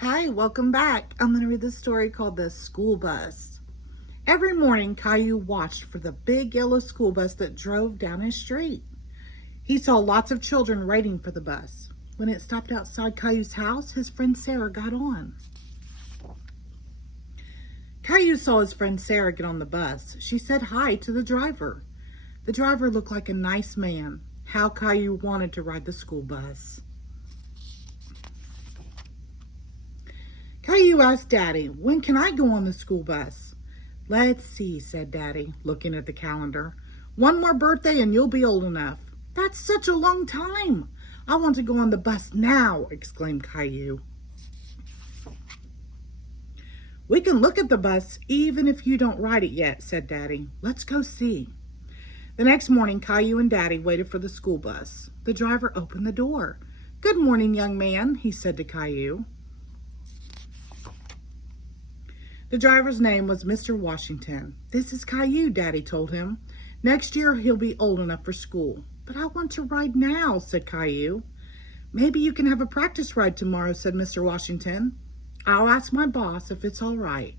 Hi, welcome back. I'm going to read this story called The School Bus. Every morning, Caillou watched for the big yellow school bus that drove down his street. He saw lots of children waiting for the bus. When it stopped outside Caillou's house, his friend Sarah got on. Caillou saw his friend Sarah get on the bus. She said hi to the driver. The driver looked like a nice man. How Caillou wanted to ride the school bus. Caillou asked Daddy, "When can I go on the school bus?" "Let's see," said Daddy, looking at the calendar. "One more birthday and you'll be old enough." "That's such a long time. I want to go on the bus now," exclaimed Caillou. "We can look at the bus even if you don't ride it yet," said Daddy. "Let's go see." The next morning, Caillou and Daddy waited for the school bus. The driver opened the door. "Good morning, young man," he said to Caillou. The driver's name was Mr. Washington. "This is Caillou," Daddy told him. "Next year he'll be old enough for school." "But I want to ride now," said Caillou. "Maybe you can have a practice ride tomorrow," said Mr. Washington. "I'll ask my boss if it's all right."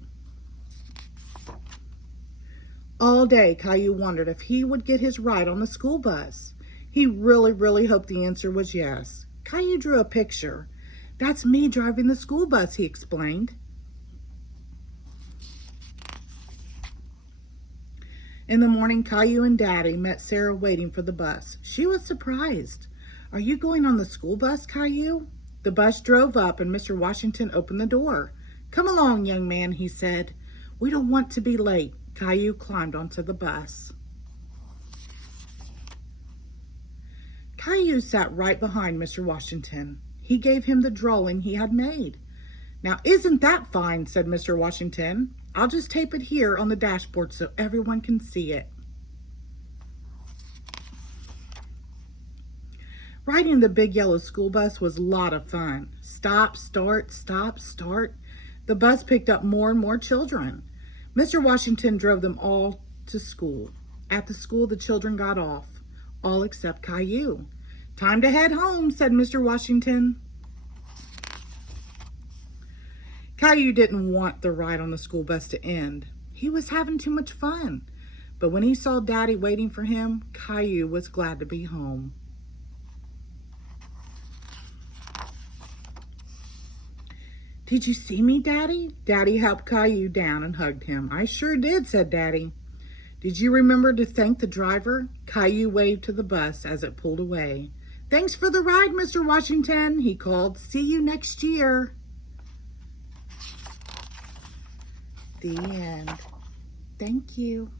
All day, Caillou wondered if he would get his ride on the school bus. He really hoped the answer was yes. Caillou drew a picture. "That's me driving the school bus," he explained. In the morning, Caillou and Daddy met Sarah waiting for the bus. She was surprised. "Are you going on the school bus, Caillou?" The bus drove up and Mr. Washington opened the door. "Come along, young man," he said. "We don't want to be late." Caillou climbed onto the bus. Caillou sat right behind Mr. Washington. He gave him the drawing he had made. "Now, isn't that fine?" said Mr. Washington. "I'll just tape it here on the dashboard so everyone can see it." Riding the big yellow school bus was a lot of fun. Stop, start, stop, start. The bus picked up more and more children. Mr. Washington drove them all to school. At the school, the children got off, all except Caillou. "Time to head home," said Mr. Washington. Caillou didn't want the ride on the school bus to end. He was having too much fun. But when he saw Daddy waiting for him, Caillou was glad to be home. "Did you see me, Daddy?" Daddy helped Caillou down and hugged him. "I sure did," said Daddy. "Did you remember to thank the driver?" Caillou waved to the bus as it pulled away. "Thanks for the ride, Mr. Washington," he called. "See you next year." The end. Thank you.